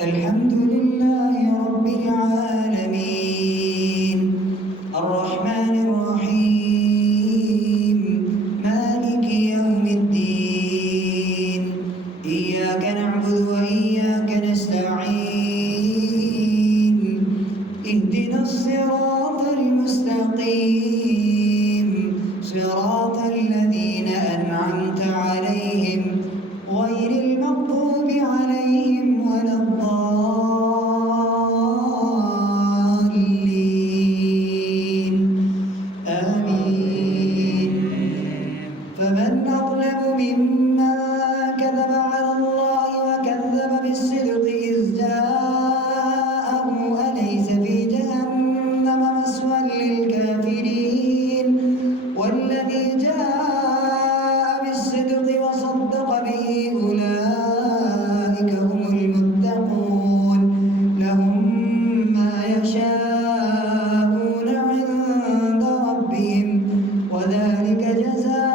الحمد لله رب العالمين الرحمن الرحيم مالك يوم الدين إياك نعبد وإياك نستعين اهدنا الصراط المستقيم صراط الذين أنعمت عليهم غير المغضوب عليهم ولا الضالين آمين. فمن أظلم ممن كذب على الله وكذب بالصدق إذ جاءه أليس في جهنم مثوى للكافرين والذي جاء بالصدق وصدق به أولئك هم المتقون لهم ما يشاءون عند ربهم وذلك جزاء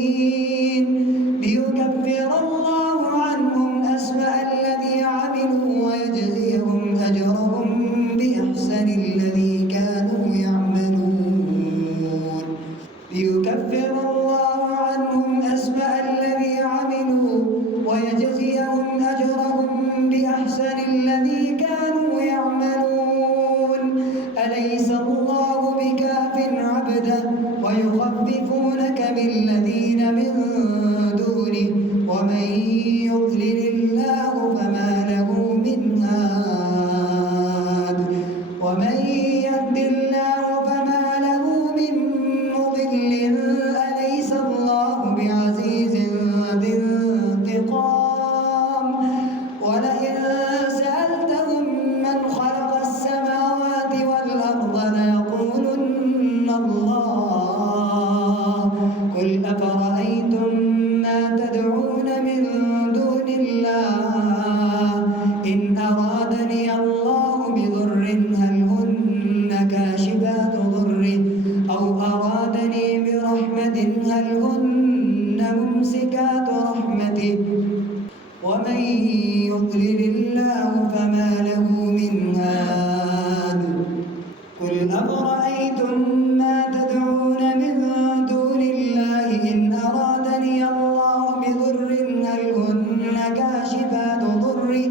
المحسنين ليكفر الله عنهم أسوأ الذي عملوا ويجزيهم أجرهم بأحسن الذي كانوا يعملون ليكفر الله عنهم أسوأ الذي عملوا ويجزيهم أجرهم بأحسن الذي كانوا يعملون أليس الله بكاف عبده ويخففونك بالذين من دونه ومن يضلل الله فما له من هاد ومن يهد الله فما له من مضل أليس الله بعزيز ذي انتقام ولئن سألتهم من خلق السماوات والأرض ليقولن الله قل أفرأيتم ما تدعون من دون الله إن أرادني الله بضر هل هن كاشفات ضره أو أرادني برحمة هل هن ممسكات رحمته ومن يضلل الله فما له من هاد قل أفرأيتم ما تدعون من دون الله إن أرادني الله بضر هل هن كاشفات ضره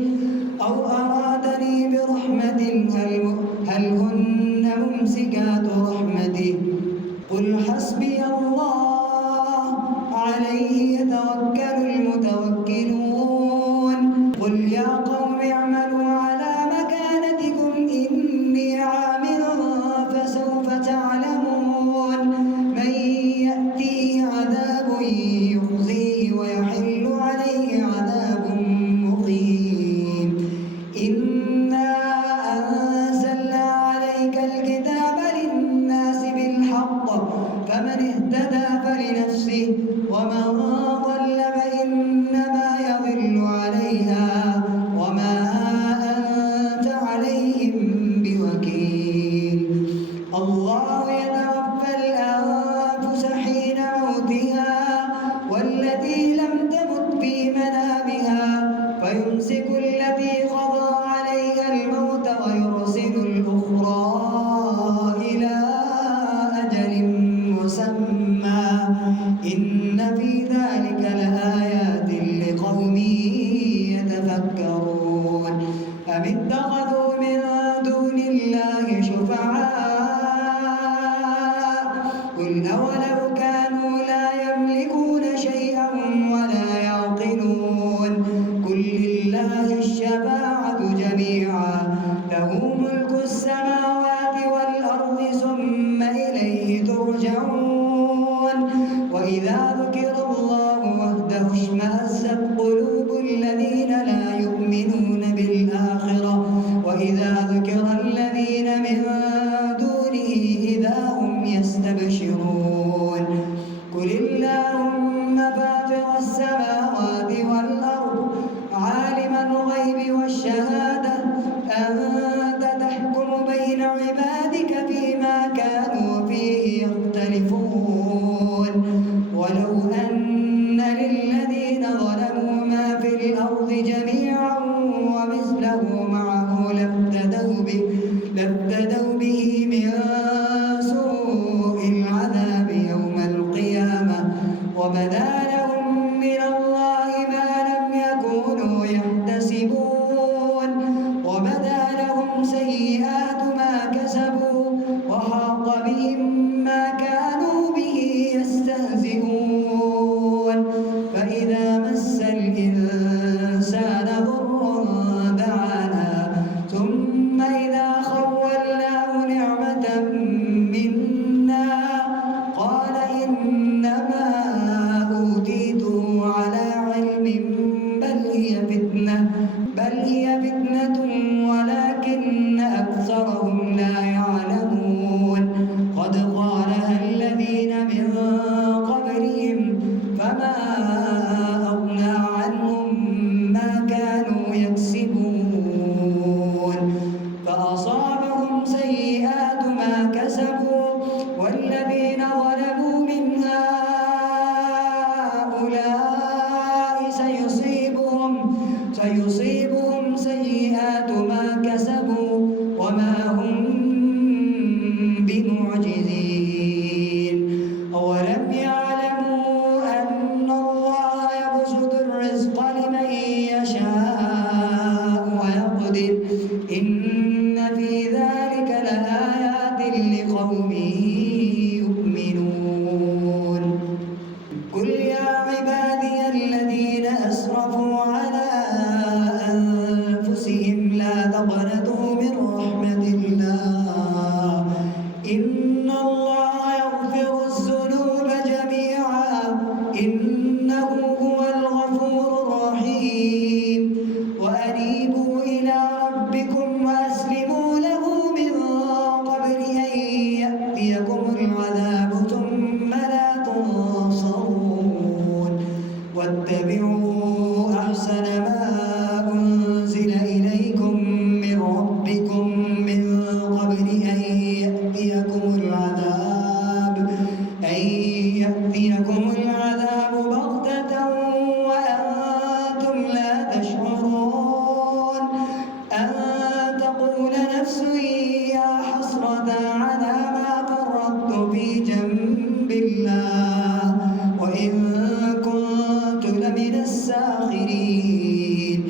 أو أرادني برحمة هل هن ممسكات رحمته قل حسبي الله عليه يتوكل المتوكلون قل يا قوم اعملوا على مكانتكم إني عامل فسوف تعلمون من يأتيه عذاب يخزيه ويحل عليه عذاب مقيم إنا أنزلنا عليك الكتاب للناس بالحق فمن اهتدى فلنفسه ومن ضل فإنما يضل عليها وما أنت عليهم بوكيل الله يتوفى الأنفس حين موتها والتي لم تمت في منامها فيمسك التي قضى عليها الموت ويرسل الأخرى إلى أجل مسمى إن في ذلك لآيات لقوم يتفكرون أم اتخذوا من دون الله شفعاء قل أولو كانوا لا يملكون شيئا ولا يعقلون قل لله الشفاعة جميعا له ملك السماوات والأرض ثم إليه ترجعون وإذا ذكر الله وحده اشمأزت قلوب الذين لا يؤمنون بالآخرة وإذا ذكر الذين من دونه إذا هم يستبشرون قل اللهم فاطر السماوات والأرض عالم الغيب والشهادة أنت تحكم بين عبادك فيما كانوا فيه يختلفون ولو أن للذين ظلموا ما في الأرض جميعا ومثله معه لافتدوا به من سوء العذاب يوم القيامة وبدا لهم من الله ما لم يكونوا يحتسبون وبدا لهم سيئات ما كسبوا وحاق بهم ما كانوا به يستهزئون فإذا مس الإنسان ضر دعانا ثم إذا خولناه نعمة منا قال إنما أوتيته على علم بل هي فتنة ولكن أكثرهم لا يعلمون قد قالها الذين من قبلهم فما أغنى عنهم ما كانوا يكسبون فأصابهم سيئات ما كسبوا والذين ظلموا من هؤلاء سيصيبهم سيئات ما كسبوا وما هم بمعجزين أولم يعلموا أن الله يبسط الرزق لمن يشاء ويقدر إن في ذلك لآيات لقوم يؤمنون قل يا عبادي الذين أسرفوا على أنفسهم لا تقنطوا من رحمة الله إن الله يغفر الذنوب جميعا إنه هو الغفور الرحيم وأنيبوا إلى ربكم وأسلموا له من قبل أن يأتيكم العذاب ثم لا تنصرون واتبعوا أحسن ما أنزل إليكم من ربكم من قبل أن يأتيكم العذاب بغتة وأنتم لا تشعرون أن تقول نفس يا حسرة على ما فرطت في جنب الله وإن كنت لمن الساخرين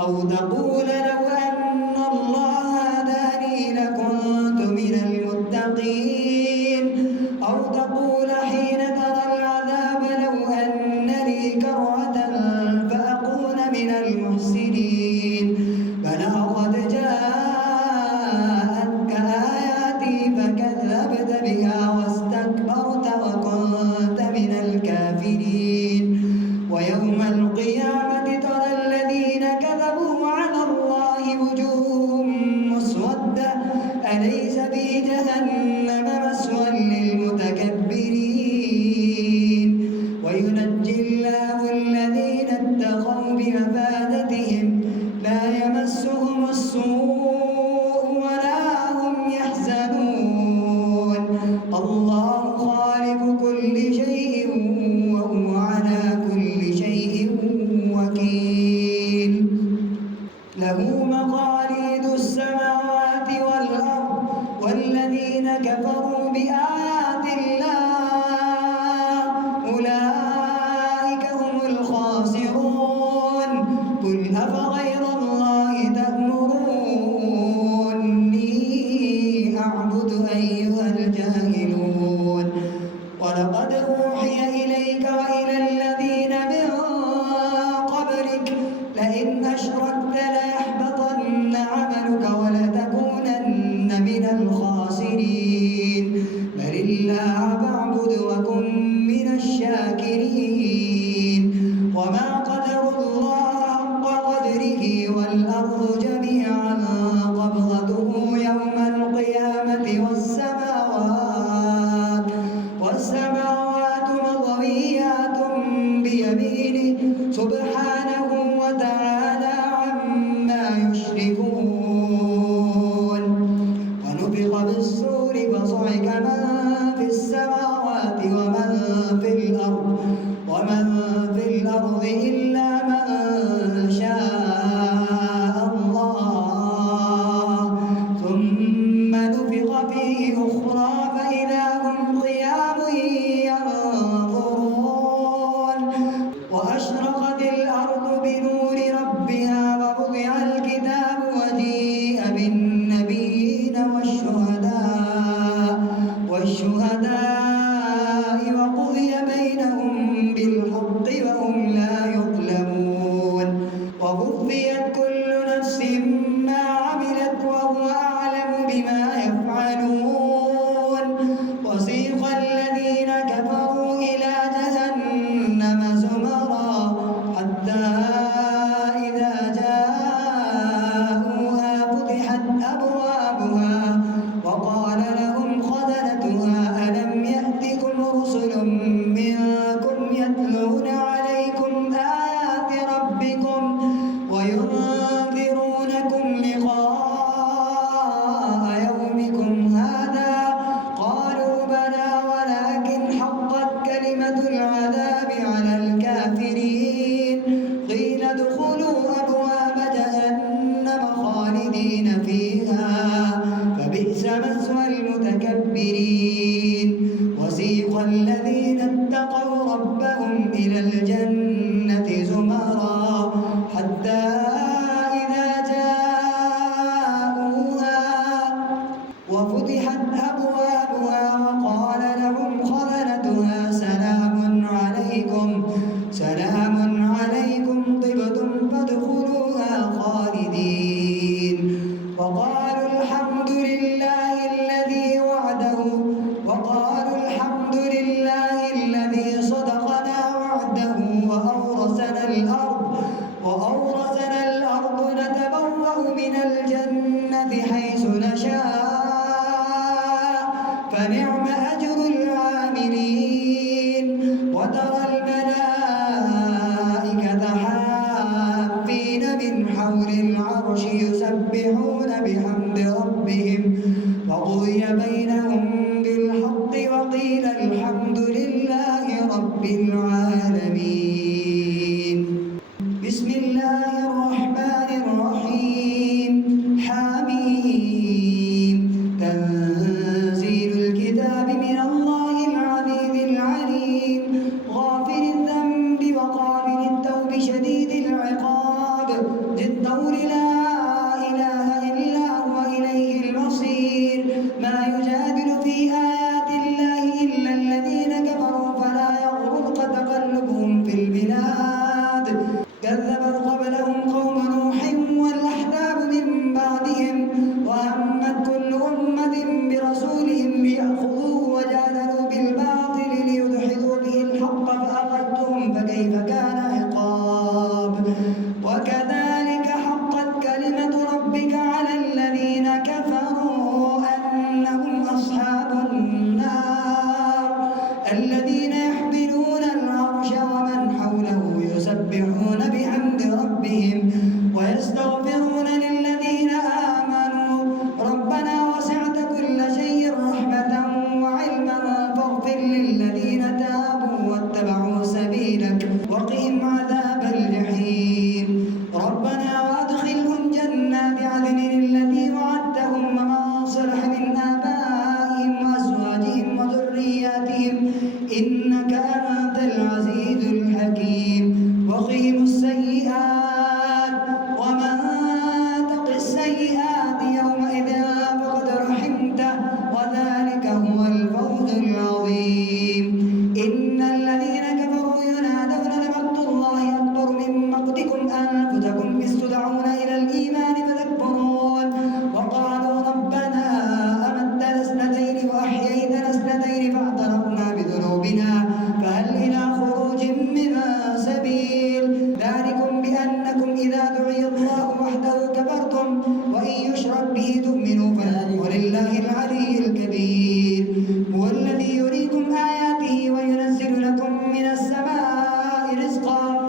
أو تقول لو أن الله هداني لكنت من المتقين أو تقول حين ترى العذاب لو أن لي كرة فأكون من المحسنين بلى قد جاءتك آياتي فكذبت بها واستكبرت وكنت من الكافرين ويوم القيامة ترى الذين كذبوا على الله وجوههم مسودة أليس في جهنم مثوى للمتكبرين وينجي الله الذين اتقوا بمفازتهم لا يمسهم السوء ولا هم يحزنون الله خالق كل شيء وهو على كل شيء وكيل له مقاليد السماوات والأرض والذين كفروا بآيات الله أولئك هم الخاسرون قل أفغير الله تأمروني أعبد أيها الجاهلون ولقد أوحي إليك وإلى الذين من قبلك لئن أشركت ليحبطن عملك ولتكونن من الخاسرين بل الله فاعبد وكن من الشاكرين وما قدروا الله حق قدره بنور ربها ووضع الكتاب وجيء بالنبيين والشهداء وقضي بينهم بالحق وهم لا يظلمون ووفيت كل نفس ما عملت وهو أعلم بما يفعلون وسيق الذين كفروا إلى جهنم زمرا حتى إذا جاءوها فتحت أبوابها وقال لهم خزنتها ألم يأتكم رسل منكم يتلون عليكم آيات ربكم وينذرونكم لقاء يومكم هذا قالوا بلى ولكن حقت كلمة العذاب على الكافرين قيل ادخلوا أبواب جهنم خالدين فيها فبئس مثوى المتكبرين وسيق الذين اتقوا ربهم إلى الجنة زمرا حتى إذا جاءوها وفتحت أبوابها وقال لهم خزنتها سلام عليكم طبتم فادخلوها خالدين وقالوا الحمد لله الذي صدقنا وعده وأورثنا الأرض نتبوأ من الجنة حيث نشاء فنعم أجر العاملين وترى الملائكة حافين من حول العرش يسبحون بحمد ربهم وقضي بينهم بالحق وقيل الحمد لله رب العالمين بسم الله الرحمن الرحيم حميم تنزيل الكتاب من الله العزيز العليم غافر الذنب وقابل التوب شديد العقاب ذي الطول لا إله إلا هو إليه المصير ما يجادل في آيات الله إلا الذين كفروا فلا يغررك تقلبهم في البلاد كذبت قبلهم قوم نوح والأحزاب من بعدهم وهمت كل أمة برسولهم ليأخذوه وجادلوا بالباطل ليدحضوا به الحق فأخذتهم فكيف كان عقاب وكذلك حقت كلمة ربك على الذين كفروا أنهم أصحاب النار الذين يحملون العرش ومن حوله يسبحون بحمد ربهم ويستغفرون للذين آمنوا ربنا وسعت كل شيء رحمة وعلما فاغفر للذين تابوا واتبعوا سبيلك وقهم عذاب الجحيم ربنا وأدخلهم جنات عدن التي وعدتهم ومن صلح من آبائهم وأزواجهم وذرياتهم إنك أنت العزيز الحكيم وقهم السيئات ومن تق السيئات يومئذ فقد رحمته وذلك هو الفوز العظيم إن الذين كفروا ينادون لمقت الله أكبر من مقتكم أنفسكم إذ تدعون إلى الإيمان فتكفرون وقالوا ربنا أمتنا اثنتين وأحييتنا اثنتين فاعترفنا بذنوبنا فهل إلى خروج من سبيل ذلكم بأنكم إذا دعي الله وحده كفرتم وإن يشرك به تؤمنوا ولله العلي الكبير هو الذي يريكم آياته وينزل لكم من السماء رزقا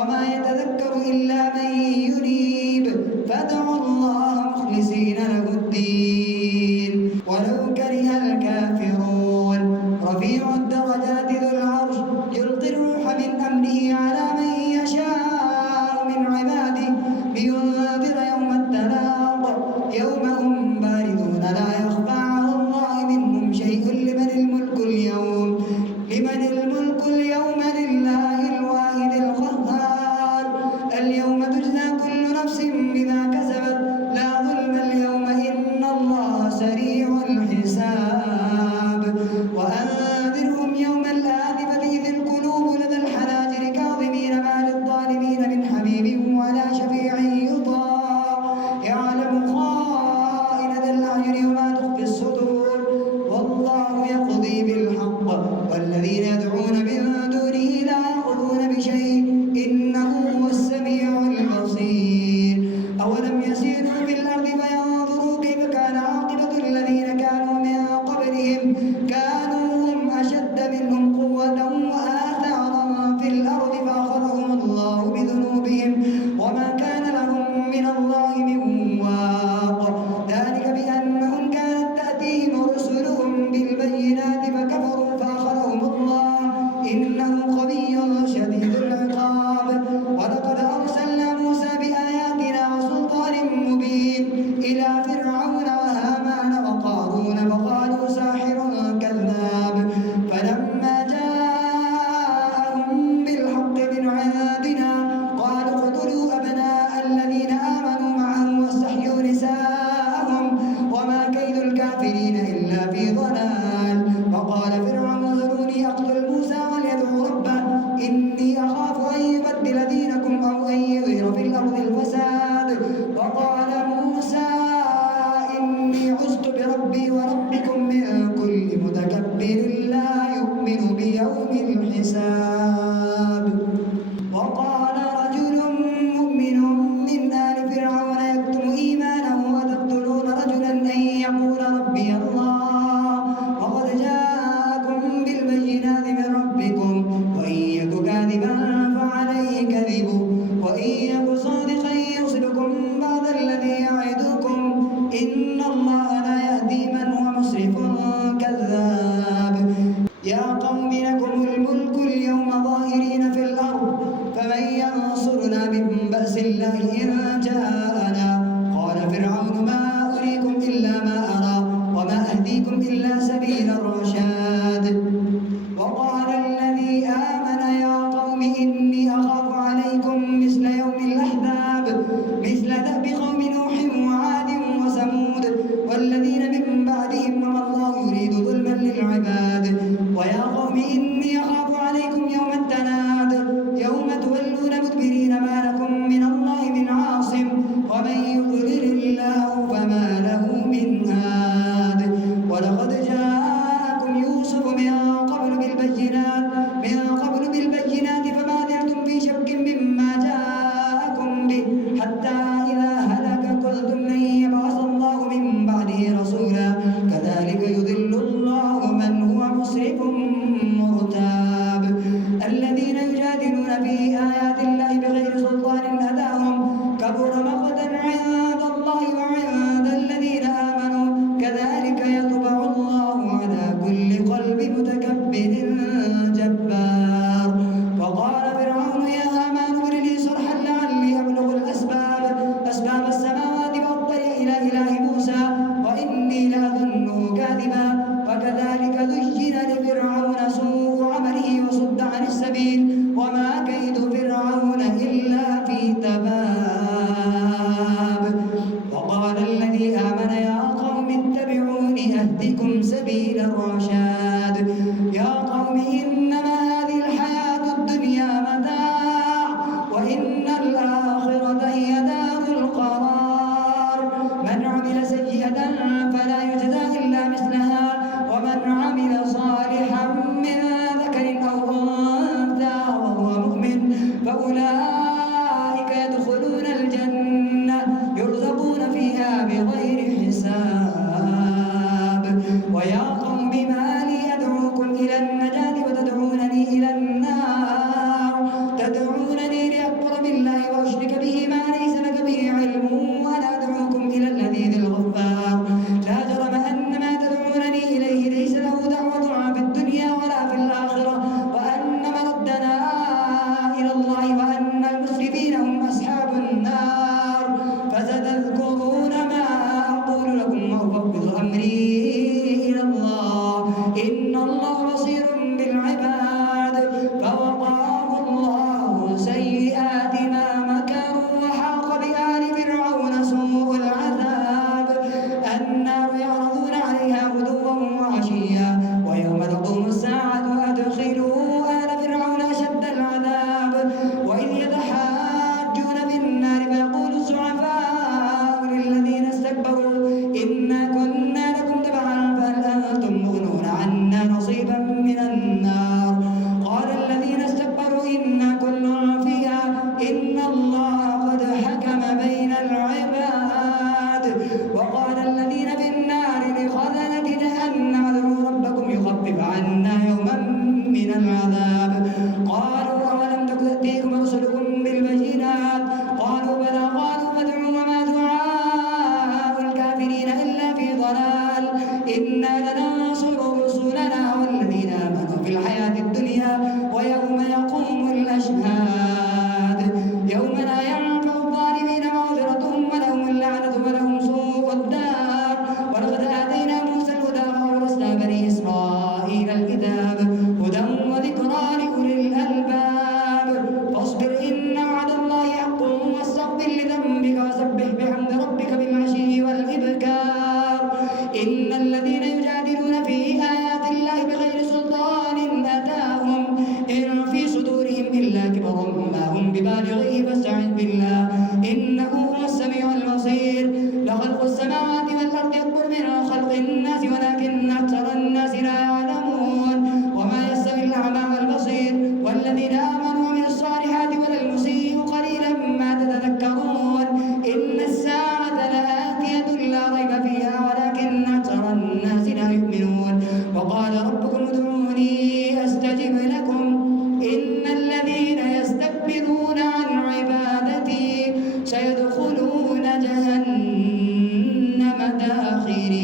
وما يتذكر إلا من ينيب فادعوا الله مخلصين له الدين ولو كره الكافرون رفيع الدرجات ذو العرش يلقي الروح من أمره على من يشاء من عباده لينذر يوم التلاق يوم هم باردون لا يخفى على الله منهم شيء لمن الملك اليوم لله الواحد القهار ولا شفيع يطاع يعلم خائنة الأعين وما تخفي الصدور والله يقضي بالحق والذين يدعون من دونه لا يقضون بشيء إنه هو السميع البصير أولم يسيروا في الأرض فينظروا كيف كان عاقبة الذين كانوا من قبلهم كانوا هم أشد منهم قوة وآثارا في الأرض فأخذهم الله بذنوبهم وما كان لهم من الله من واق ذلك بأنهم كانت تأتيهم رسلهم بالبينات فكفروا فأخذهم الله إنه قوي شديد العقاب ولقد أرسلنا موسى بآياتنا وسلطان مبين إلى فرعون وهامان وقارون فقالوا ساحر كذاب فلما جاءهم بالحق من عندنا قالوا اقتلوا أبناء الذين آمنوا معه واستحيوا نساءهم وما كيد الكافرين إلا في ضلال وقال فرعون ذروني أقتل موسى وليدعو ربه إني أخاف أن يبدل دينكم أو أن يظهر في الأرض الفساد وقال موسى إني عزت بربي وربكم من كل متكبر لا يؤمن بيوم الحساب وقال رجل مؤمن من آل فرعون يكتم إيمانه وتقتلون رجلا أن يقول ربي الله وقد جاءكم بالبينات من ربكم وإن يك كاذبا فعليه كذبه وإن يك صادقا يصبكم بعض الذي يعدكم إن الله لا يهدي من هو مسرف كذاب يا قوم لكم الملك اليوم ظاهرين في الأرض فمن ينصرنا من بأس الله إن جاءنا قال فرعون ما أريكم إلا ما أرى وما أهديكم إلا سبيل الرشاد وقال الذي آمن يا قوم إني أخاف عليكم مثل يوم الأحزاب مثل دأب قوم نوح وعاد وثمود والذين من بعدهم وما الله يريد ظلما للعباد ويا قوم إني أخاف عليكم يوم التناد يوم تولون مدبرين ما لكم من الله من عاصم ومن يضلل الله فما له من هاد ولقد جاءكم يوسف من قبل بالبينات فما زلتم في شك مما جاءكم به حتى إذا هلك قلتم لن يبعث الله من بعده رسولا كذلك يضل الله من هو مسرف مرتاب الذين يجادلون في آيات الله بغير سلطان أتاهم كبر مقتا عند الله وعند الذين آمنوا كذلك يطبع الله على كل قلب متكبر جبار وقال فرعون يا هامان ابن لي صرحا لعلي أبلغ أسباب السماوات فاطلع إلى إله موسى وإني لأظنه كاذبا وكذلك زين لفرعون سوء عمله وصد عن السبيل وما كيد فرعون إلا في تباب وقال الذي آمن يا قوم اتبعوني أهدكم سبيل الرشاد يا قوم إنما هذه الحياة الدنيا متاع وإن الآخرة هي دار القرار من عمل سيئة فلا يجزى إلا مثلها ومن عمل صالحا من ذكر أو أنثى وهو مؤمن فأولئك يدخلون الجنة يرزقون فيها بغير حساب ويا قوم ما لي أدعوكم إلى النجاة وتدعونني إلى النار تدعونني لأكبر بالله وأشرك به ما ليس لك به علم ولا أدعوكم إلى اللذيذ الغفار لا جرم أن ما تدعونني إليه ليس له دعوة في الدنيا ولا في الآخرة وأن مردنا إلى الله وأن المسرفين هم أصحاب النار فستذكرون ما أقول لكم وأفوض أمري إلى الله إن الله بصير بالعباد فوقاه الله سيئات ما مكر الله قد حكم بين العباد. وقال الذين في النار لخزنة جهنم ادعوا ربكم يخفف عنا يوما من العذاب. قالوا أولم تأتيكم رسلكم بالبينات؟ قالوا بلى. قالوا فادعوا وما دعاء الكافرين إلا في ضلال. إنا لننصر رسلنا والذين آمنوا في الحياة الدنيا ويوم يقوم الأشهاد. يوم لا ينفع الظالمين معذرتهم ولهم اللعنة ولهم سوء الدار. ولقد آتينا موسى الهدى وأورثنا بني إسرائيل الكتاب هدى وذكرى لأولي الألباب. فاصبر إن وعد الله حق واستغفر لذنبك وسبح بحمد ربك بالعشي والإبكار. إن الذين يجادلون في آيات الله بغير سلطان أتاهم إن في صدورهم إلا كبر ما هم ببالغيه فاستعذ بالله إنه هو السميع البصير. لخلق السماوات والأرض أكبر من خلق الناس ولكن أكثر الناس لا يعلمون. وما يستوي الأعمى والبصير والذين آمنوا وعملوا الصالحات ولا المسيء قليلا ما تتذكرون. إن الساعة لآتية لا ريب فيها ولكن أكثر الناس لا يؤمنون. وقال ربكم ادعوني أستجب لكم إن الذين يستكبرون عن عبادتي سيدخلون جهنم داخرين.